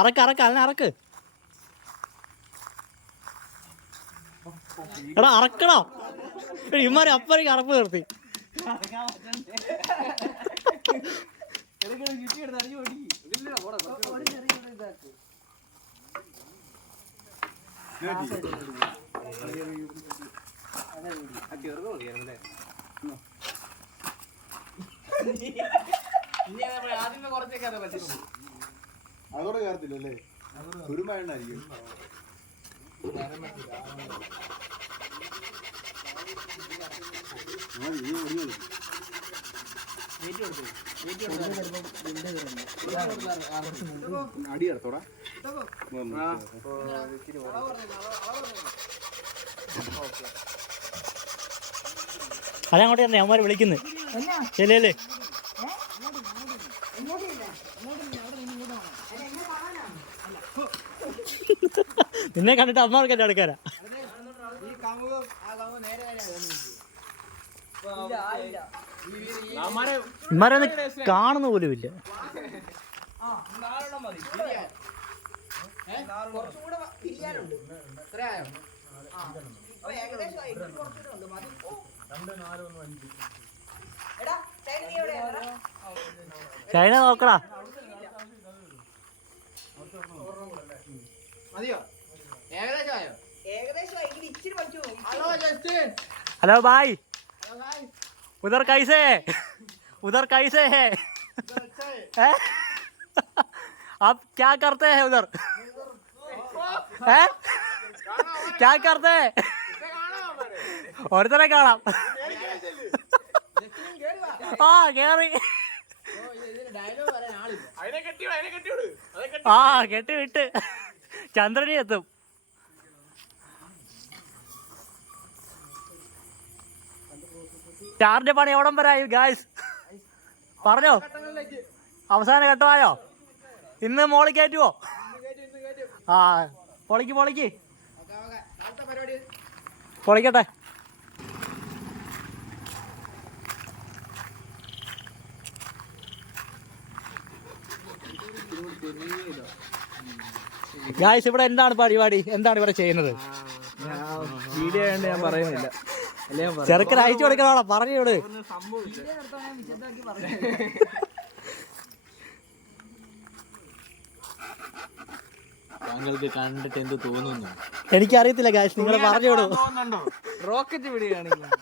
അറക്ക് അതിനെ അറക്ക്. എടാ അറക്കണോ? ഇമാര് അപ്പറേക്ക് അറപ്പ് നിർത്തി. അതോടെ കയറത്തില്ലല്ലേ? കുരുമായിട്ടായിരിക്കും. അടിയെടുത്തോടാ. അതങ്ങോട്ട് തന്നെ അവന്മാര് വിളിക്കുന്നത്. ശരിയല്ലേ? നിന്നെ കണ്ടിട്ട് അമ്മമാർക്ക് എന്നെ എടുക്കാനാ. ഇമാരൊന്നും കാണുന്ന പോലും ഇല്ല. ചൈന നോക്കടാ. हेलो भाई, उधर कैसे है? उधर कैसे है? आप क्या करते हैं उधर? क्या करते हैं? और तरह കാണാം. ആ കേറി. ആ കെട്ടി വിട്ട് ചന്ദ്രനെ എത്തും. സ്റ്റാറിന്റെ പണി എവിടം വരായി ഗായ്സ്? പറഞ്ഞോ, അവസാന ഘട്ടമായോ? ഇന്ന് മോളി കയറ്റുവോ? ആ പൊളിക്ക് പൊളിക്കട്ടെ. ഗായ്സ് ഇവിടെ എന്താണ് പരിപാടി? എന്താണ് ഇവിടെ ചെയ്യുന്നത്? വീഡിയോ ഞാൻ പറയുന്നില്ല. ചെറുക്കൻ അയച്ചു കൊടുക്കണോ? പറഞ്ഞോട്. താങ്കൾക്ക് കണ്ടിട്ട് എന്ത് തോന്നുന്നു? എനിക്കറിയത്തില്ല ഗായ്സ്, നിങ്ങൾ പറഞ്ഞോളൂ. റോക്കറ്റ് വീഡിയോ കാണിക്കുന്നു.